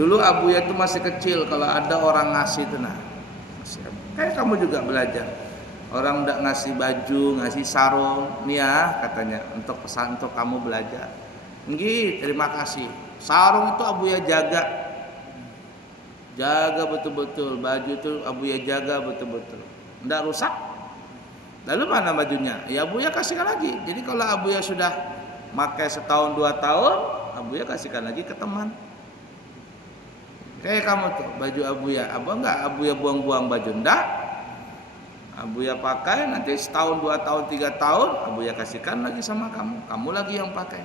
Dulu Abuya itu masih kecil, kalau ada orang ngasih itu nah, kayak kamu juga belajar. Orang ndak ngasih baju, ngasih sarung, nih ya katanya untuk pesan untuk kamu belajar. Nggih, terima kasih. Sarung itu Abuya jaga, jaga betul-betul. Baju itu Abuya jaga betul-betul, ndak rusak. Lalu mana bajunya? Ya Abuya kasihkan lagi. Jadi kalau Abuya sudah pakai setahun 2 tahun, Abuya kasihkan lagi ke teman. Kayak kamu tuh baju Abuya, enggak Abuya buang-buang baju, ndak. Abuya pakai, nanti setahun 2 tahun 3 tahun Abuya kasihkan lagi sama kamu, kamu lagi yang pakai.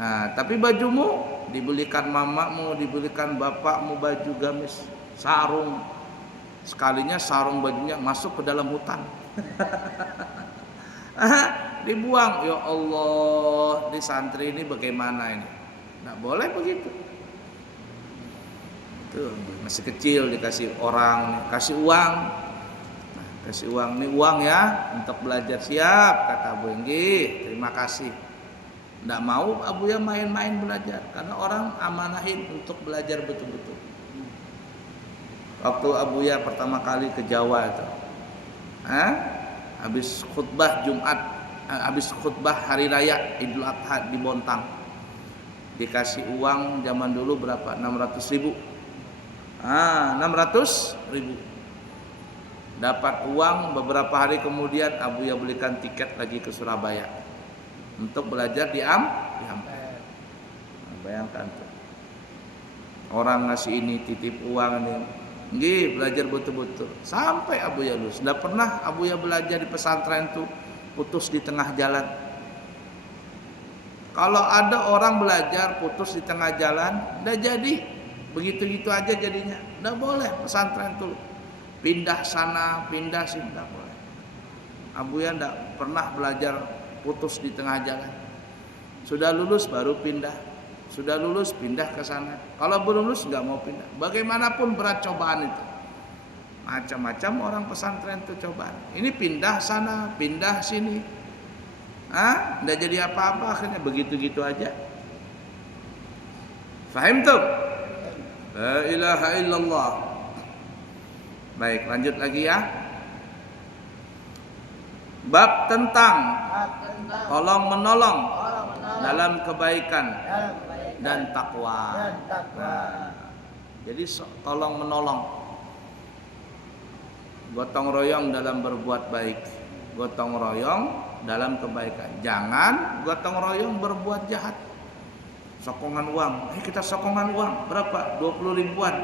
Nah tapi bajumu dibelikan mamamu, dibelikan bapakmu baju gamis, sarung, sekalinya sarung bajunya masuk ke dalam hutan. Dibuang. Ya Allah, di santri ini bagaimana ini? Nggak boleh begitu. Tuh, masih kecil dikasih orang, kasih uang. Nah, kasih uang, nih uang ya untuk belajar, siap kata Abu Enggi, terima kasih. Nggak mau Abuya main-main belajar, karena orang amanahin untuk belajar betul-betul. Waktu Abuya pertama kali ke Jawa itu, habis khutbah Jumat, habis khutbah hari raya Idul Adha di Bontang, dikasih uang zaman dulu berapa? 600.000. 600.000. Dapat uang, beberapa hari kemudian Abuya belikan tiket lagi ke Surabaya untuk belajar di Ampel. Nah, bayangkan tuh. Orang ngasih ini, titip uang ini. Nggih, belajar betul-betul sampai Abuya lulus. Nggak pernah Abuya belajar di pesantren itu putus di tengah jalan. Kalau ada orang belajar putus di tengah jalan, nggak jadi. Begitu-gitu aja jadinya. Nggak boleh pesantren tuh pindah sana, pindah sini, nggak boleh. Abuya nggak pernah belajar putus di tengah jalan. Sudah lulus baru pindah. Sudah lulus pindah ke sana. Kalau belum lulus nggak mau pindah. Bagaimanapun berat cobaan itu. Macam-macam orang pesantren itu cobaan. Ini pindah sana, pindah sini. Nggak jadi apa-apa, akhirnya begitu-gitu aja. Fahim tuh? La ilaha illallah. Baik, lanjut lagi ya. Bab tentang tolong menolong dalam kebaikan dan takwa. Nah, jadi tolong menolong, gotong royong dalam berbuat baik, gotong royong dalam kebaikan. Jangan gotong royong berbuat jahat. Sokongan uang, kita sokongan uang berapa? 20 ribuan.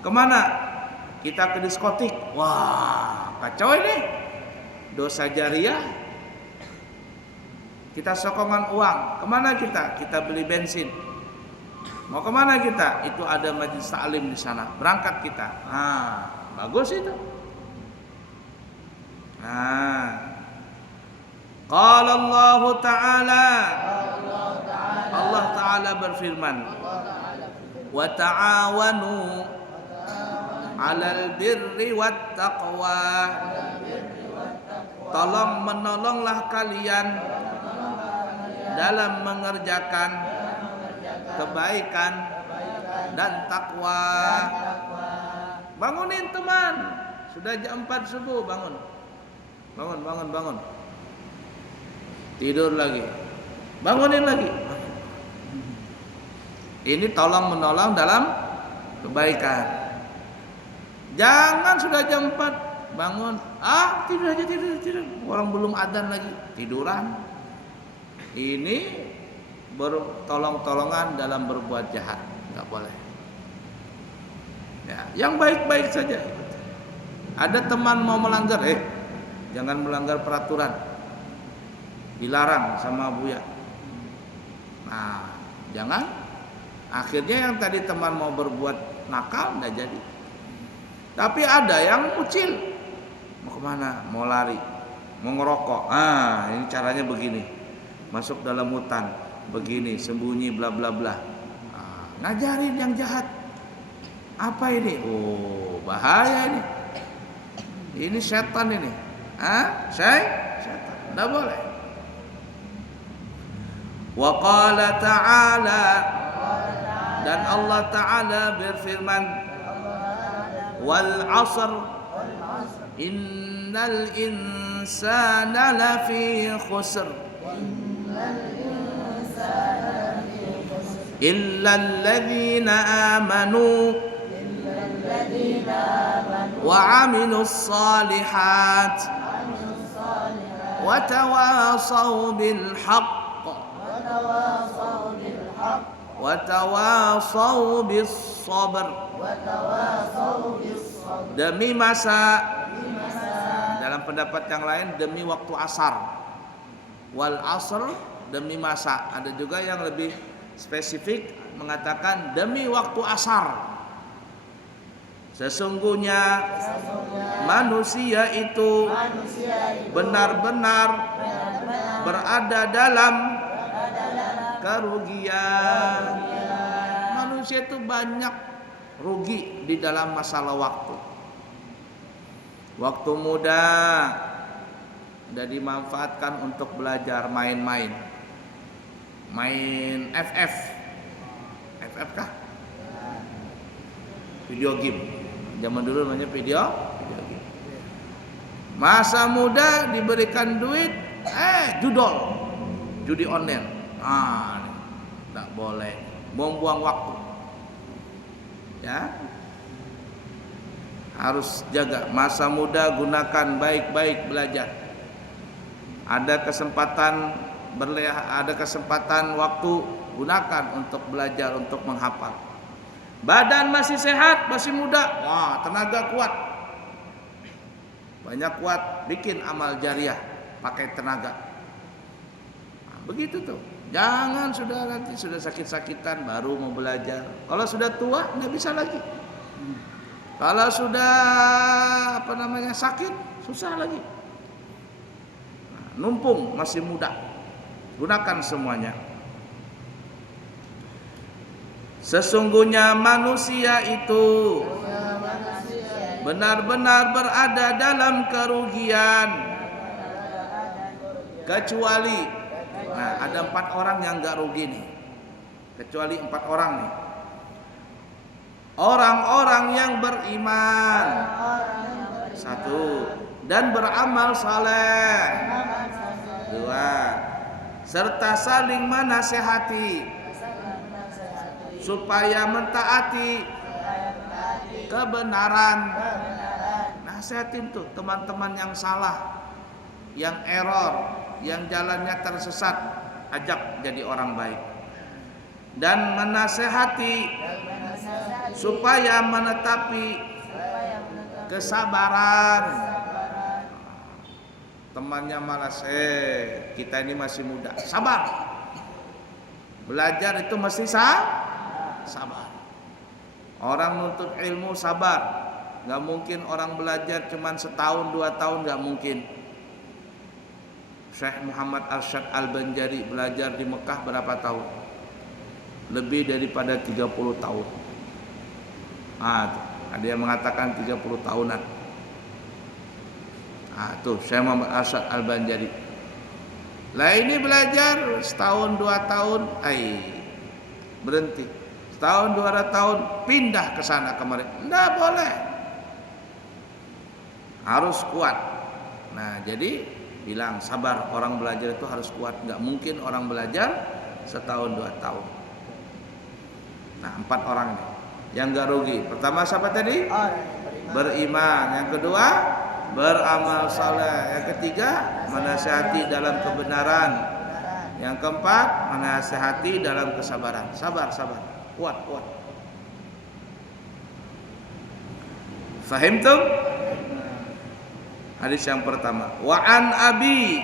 Kemana? Kita ke diskotik. Wah, kacau ini. Dosa jariah. Kita sokongan uang. Kemana kita? Kita beli bensin. Mau kemana kita? Itu ada majelis taklim di sana. Berangkat kita. Bagus itu. Qala Allah Ta'ala. Allah Ta'ala berfirman, wa ta'awanu 'alal birri wat taqwa. Tolong menolonglah kalian dalam mengerjakan kebaikan dan takwa. Bangunin teman, sudah jam 4 subuh, bangun. Bangun. Tidur lagi. Bangunin lagi. Ini tolong menolong dalam kebaikan. Jangan sudah jam 4 bangun, tidur aja, tidur. Orang belum adzan lagi, tiduran. Ini bertolong-tolongan dalam berbuat jahat, nggak boleh. Ya, yang baik-baik saja. Ada teman mau melanggar, jangan melanggar peraturan. Dilarang sama Buya. Nah, jangan. Akhirnya yang tadi teman mau berbuat nakal nggak jadi. Tapi ada yang ucil. Mau kemana? Mau lari, mau ngerokok. Ini caranya begini. Masuk dalam hutan, begini, sembunyi, bla bla bla. Ngajarin yang jahat. Apa ini? Oh, bahaya ini. Ini setan ini. Setan. Nggak boleh. Wa qala ta'ala, Dan Allah Ta'ala berfirman, wal 'asr innal insana lafi khusr illa alladhina amanu wa 'amilus salihat wa tawasaw bil haqq wa tawasaw bis sabr. Demi masa, dalam pendapat yang lain demi waktu asar. Wal asr, demi masa. Ada juga yang lebih spesifik mengatakan demi waktu asar. Sesungguhnya manusia itu benar-benar berada dalam kerugian. Manusia itu banyak rugi di dalam masalah waktu. Waktu muda sudah dimanfaatkan untuk belajar main-main. Main FF. FF kah? Video game. Zaman dulu namanya video game. Masa muda diberikan duit, judol. Judi online. Tidak boleh. Buang-buang waktu. Ya, harus jaga masa muda, gunakan baik-baik belajar. Ada kesempatan waktu, gunakan untuk belajar, untuk menghafal. Badan masih sehat, masih muda, wah tenaga kuat, banyak kuat, bikin amal jariah pakai tenaga. Begitu tuh. Jangan nanti sudah sakit-sakitan baru mau belajar. Kalau sudah tua nggak bisa lagi. Kalau sudah sakit susah lagi. Numpung masih muda, gunakan semuanya. Sesungguhnya manusia itu benar-benar berada dalam kerugian, kecuali ada 4 orang yang gak rugi nih. Kecuali 4 orang nih. Orang-orang yang beriman. 1. Dan beramal saleh. 2. Serta saling menasehati supaya mentaati kebenaran. Nasihatin tuh teman-teman yang salah, yang error, yang jalannya tersesat, ajak jadi orang baik. Dan menasehati supaya menetapi kesabaran. Temannya malas, kita ini masih muda, sabar. Belajar itu mesti sabar. Orang nuntut ilmu sabar. Gak mungkin orang belajar cuma setahun 2 tahun, gak mungkin. Syekh Muhammad Arsyad Al-Banjari belajar di Mekah berapa tahun? Lebih daripada 30 tahun. Ada yang mengatakan 30 tahunan. Tuh Syekh Muhammad Arsyad Al-Banjari. Lah ini belajar setahun 2 tahun, berhenti. Setahun 2 tahun pindah ke sana kemari. Enggak boleh. Harus kuat. Nah, jadi bilang sabar, orang belajar itu harus kuat. Enggak mungkin orang belajar setahun 2 tahun. Nah, 4 orang nih yang enggak rugi. Pertama siapa tadi? Beriman. Yang kedua, beramal saleh. Yang ketiga, menasihati dalam kebenaran. Yang keempat, menasihati dalam kesabaran. Sabar. Kuat. Fahimtum? Hadis yang pertama. Wa an Abi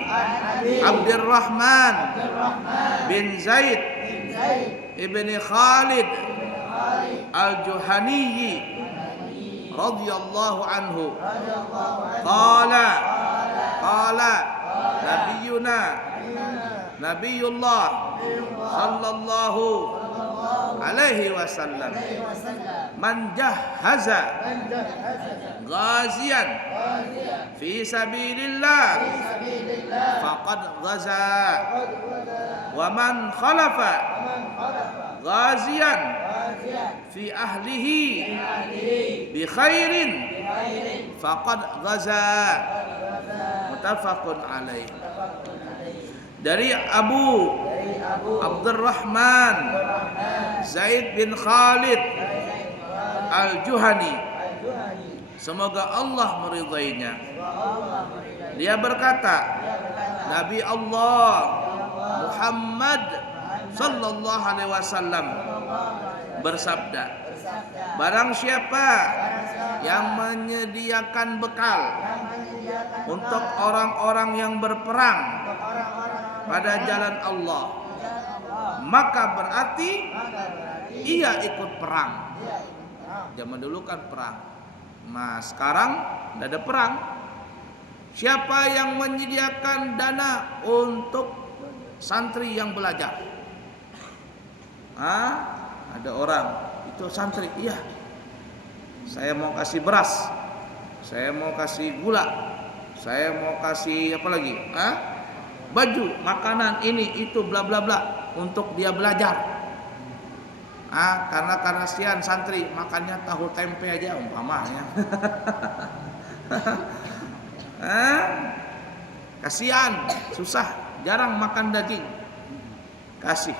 Abdurrahman bin Zaid ibni Khalid Al-Juhani radhiyallahu anhu. Qala Nabiyullah sallallahu alaihi wasallam man jahaza ghaziyan fi sabilillah faqad ghaza wa man khalafa ghaziyan fi ahlihi bi khairin faqad ghaza. Muttafaqun alaih. Dari Abu Abdurrahman Zaid bin Khalid Al-Juhani, semoga Allah meridainya, dia berkata, Nabi Allah Muhammad sallallahu alaihi wasallam bersabda, barang siapa yang menyediakan bekal untuk orang-orang yang berperang pada jalan Allah, maka berarti ia ikut perang. Zaman dulu kan perang. Nah, sekarang tidak ada perang. Siapa yang menyediakan dana untuk santri yang belajar? Ada orang itu santri, iya. Saya mau kasih beras, saya mau kasih gula, saya mau kasih apa lagi? Baju, makanan, ini itu bla bla bla untuk dia belajar. Karena kasihan santri makannya tahu tempe aja umpamanya. Kasihan, susah, jarang makan daging. Kasih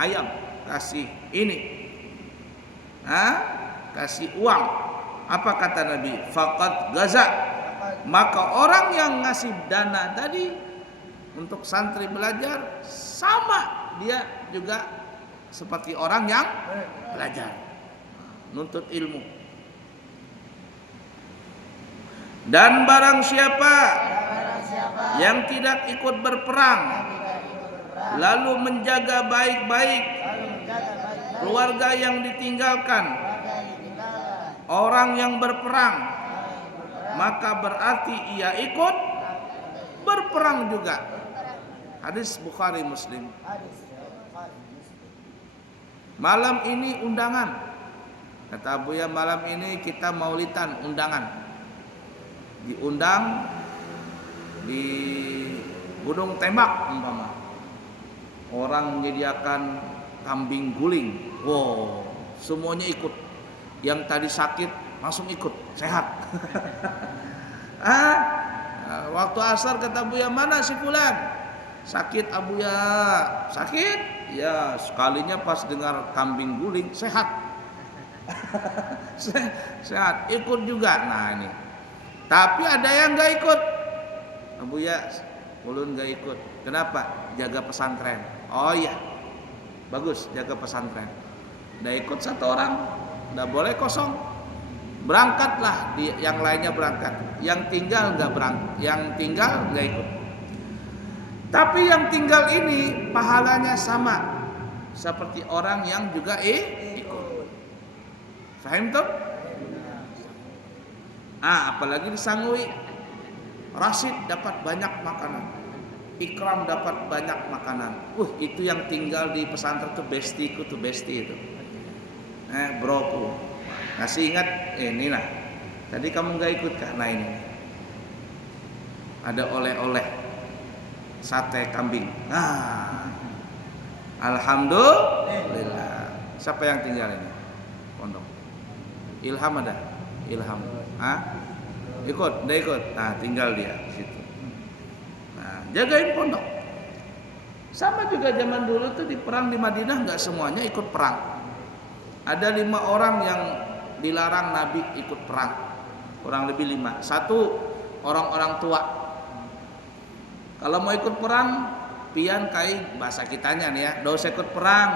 ayam, kasih ini. Kasih uang. Apa kata Nabi? Faqad gaza. Maka orang yang ngasih dana tadi untuk santri belajar, sama dia juga seperti orang yang belajar, nuntut ilmu. Dan barang siapa yang tidak ikut berperang, lalu menjaga baik-baik keluarga yang ditinggalkan orang yang berperang, maka berarti ia ikut berperang juga. Hadis Bukhari Muslim. Malam ini undangan, kata Abuya, malam ini kita maulidan, undangan. Diundang di Gunung Tembak umpama. Orang menyediakan kambing guling. Wow, semuanya ikut. Yang tadi sakit langsung ikut, sehat. Waktu asar kata Abuya, mana si fulan? Sakit Abuya, sakit? Ya, sekalinya pas dengar kambing guling sehat. Sehat, ikut juga. Nah ini. Tapi ada yang nggak ikut. Abuya, ulun nggak ikut. Kenapa? Jaga pesantren. Oh iya, bagus, jaga pesantren. Nggak ikut satu orang, nggak boleh kosong. Berangkatlah, yang lainnya berangkat. Yang tinggal nggak berangkat, yang tinggal nggak ikut. Tapi yang tinggal ini pahalanya sama seperti orang yang juga ikut. Faham tuh? Apalagi disangui, Rasid dapat banyak makanan, Ikram dapat banyak makanan. Itu yang tinggal di pesantren tuh bestiku tuh, besti itu. Broku. Kasih ingat, ini lah. Tadi kamu nggak ikut kah? Nah ini. Ada oleh-oleh. Sate kambing. Alhamdulillah. Siapa yang tinggal ini? Pondok. Ilham ada? Ilham. Ikut, dia ikut. Nah, tinggal dia di situ. Nah, jagain pondok. Sama juga zaman dulu tuh di perang di Madinah nggak semuanya ikut perang. Ada 5 orang yang dilarang Nabi ikut perang. Kurang lebih 5. 1, orang-orang tua. Kalau mau ikut perang, pian kai bahasa kitanya nih ya, doa ikut perang.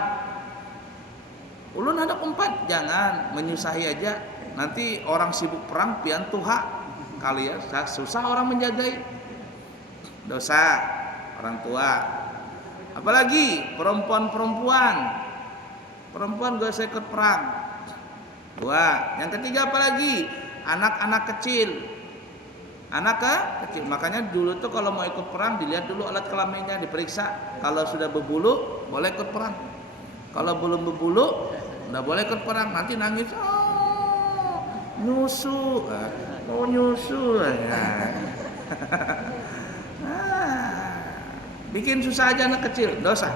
Ulun ada 4, jangan menyusahi aja. Nanti orang sibuk perang, pian tuha kali ya, susah orang menjagai. Dosa orang tua. Apalagi perempuan gak usah ikut perang. 2. Yang ketiga apalagi? Anak-anak kecil. Kecil. Makanya dulu tuh kalau mau ikut perang dilihat dulu alat kelaminnya, diperiksa. Kalau sudah berbulu boleh ikut perang. Kalau belum berbulu nggak boleh ikut perang. Nanti nangis, nyusu, nyusu. Bikin susah aja anak kecil, dosa.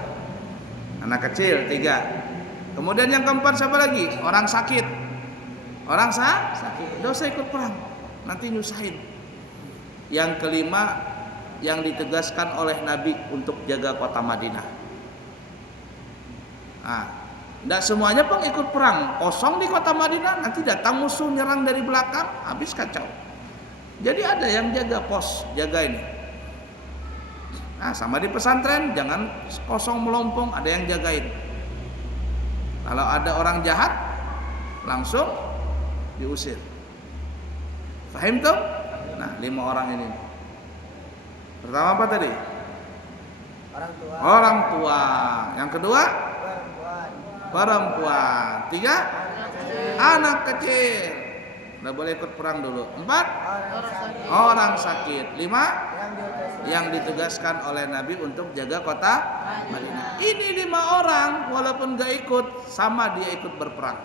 Anak kecil 3. Kemudian yang keempat siapa lagi? Orang sakit. Orang sakit. Nggak usah ikut perang. Nanti nyusahin. Yang kelima yang ditegaskan oleh Nabi untuk jaga kota Madinah. Nah, tidak semuanya ikut perang. Kosong di kota Madinah, nanti datang musuh nyerang dari belakang, habis kacau. Jadi ada yang jaga pos, jaga ini. Nah, sama di pesantren, jangan kosong melompong, ada yang jagain. Kalau ada orang jahat, langsung diusir. Paham tuh? Nah, 5 orang ini. Pertama apa tadi? Orang tua. Yang kedua? Perempuan. 3? Anak kecil. Nggak boleh ikut perang dulu. 4? Orang sakit. 5? Yang ditugaskan oleh Nabi untuk jaga kota Madinah. Ini 5 orang, walaupun nggak ikut, sama dia ikut berperang.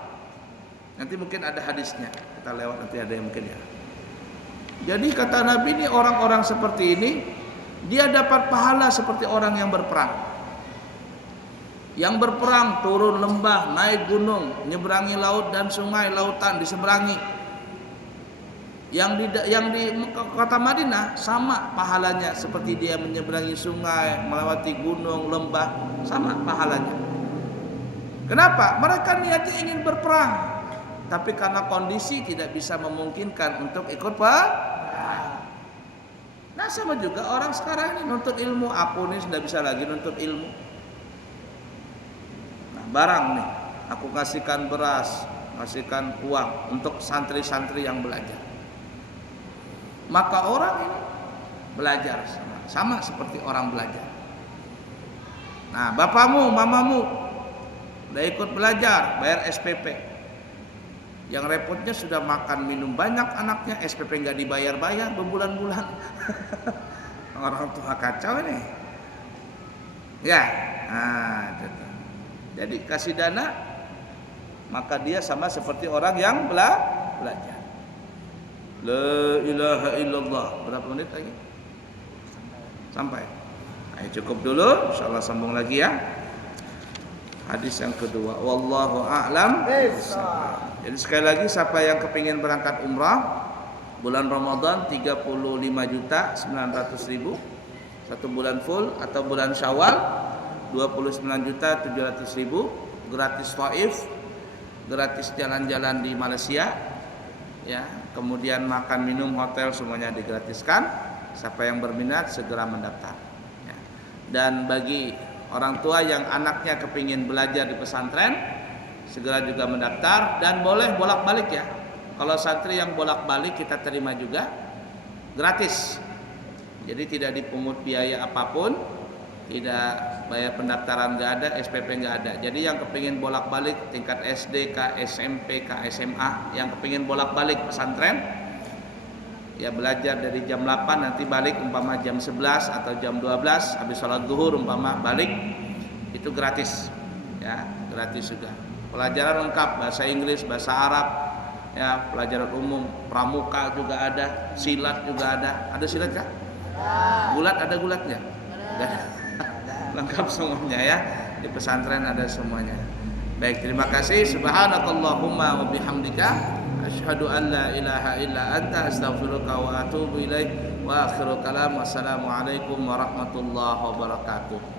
Nanti mungkin ada hadisnya. Kita lewat nanti ada yang mungkin ya. Jadi kata Nabi ini orang-orang seperti ini, dia dapat pahala seperti orang yang berperang. Yang berperang turun lembah, naik gunung, nyeberangi laut dan sungai, lautan diseberangi. Yang di kota Madinah sama pahalanya seperti dia menyeberangi sungai, melewati gunung, lembah, sama pahalanya. Kenapa? Mereka niatnya ingin berperang, tapi karena kondisi tidak bisa memungkinkan untuk ikut perang. Nah sama juga orang sekarang ini nuntut ilmu. Aku nih sudah bisa lagi nuntut ilmu. Nah barang nih, aku kasihkan beras, kasihkan uang untuk santri-santri yang belajar. Maka orang ini belajar sama seperti orang belajar. Nah bapakmu, mamamu udah ikut belajar, bayar SPP. Yang repotnya sudah makan minum banyak anaknya, SPP nggak dibayar-bayar berbulan-bulan. Orang tua kacau ini. Ya, nah, jadi kasih dana, maka dia sama seperti orang yang belajar. La ilaha illallah. Berapa menit lagi? Sampai. Ayo cukup dulu, insyaallah sambung lagi ya. Hadis yang kedua, wallahu a'lam. Jadi sekali lagi siapa yang kepingin berangkat umrah bulan Ramadan 35.900.000 satu bulan full, atau bulan Syawal 29.700.000 gratis Taif, gratis jalan-jalan di Malaysia ya, kemudian makan minum hotel semuanya digratiskan. Siapa yang berminat segera mendaftar ya. Dan bagi orang tua yang anaknya kepingin belajar di pesantren, segera juga mendaftar, dan boleh bolak-balik ya. Kalau santri yang bolak-balik kita terima juga gratis. Jadi tidak dipungut biaya apapun, tidak bayar pendaftaran nggak ada, SPP nggak ada. Jadi yang kepingin bolak-balik tingkat SD, ke SMP, ke SMA, yang kepingin bolak-balik pesantren, ya belajar dari jam 8 nanti balik umpama jam 11 atau jam 12 habis sholat zuhur umpama balik, itu gratis ya, gratis juga. Pelajaran lengkap, bahasa Inggris, bahasa Arab ya, pelajaran umum, pramuka juga ada, silat juga ada. Ada silat kah? Gulat ada gulatnya? Lengkap semuanya ya, di pesantren ada semuanya. Baik, terima kasih. Subhanakallahumma wa bihamdika asyhadu an la ilaha illa anta astaghfiruka wa atubu ilaik. Wa akhiru kalam, wassalamualaikum warahmatullahi wabarakatuh.